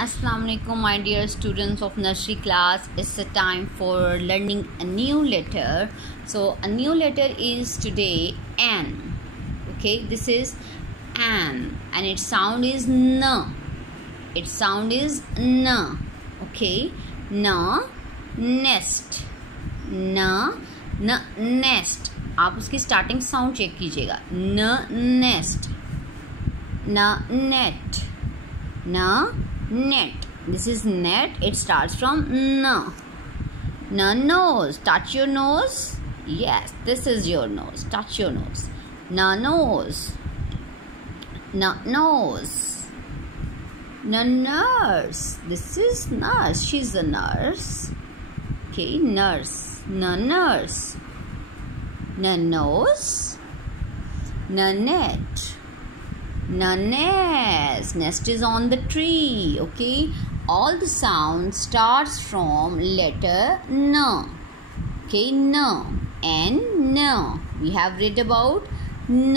Assalamu alaikum, my dear students of nursery class. It's a time for learning a new letter. So a new letter is today N. Okay, this is N and its sound is N. Its sound is N. Okay, N, nest. N, nest. आप उसकी starting sound check कीजिएगा. न nest, न net, न net. This is net. It starts from n. N nose. Touch your nose. Yes, this is your nose. Touch your nose. N nose. N nose. N nurse. This is nurse. She's a nurse. Okay, nurse. N nurse. N nose. N net. Nest. Nest is on the tree. Okay, all the sound starts from letter N. Okay, N. N. We have read about N.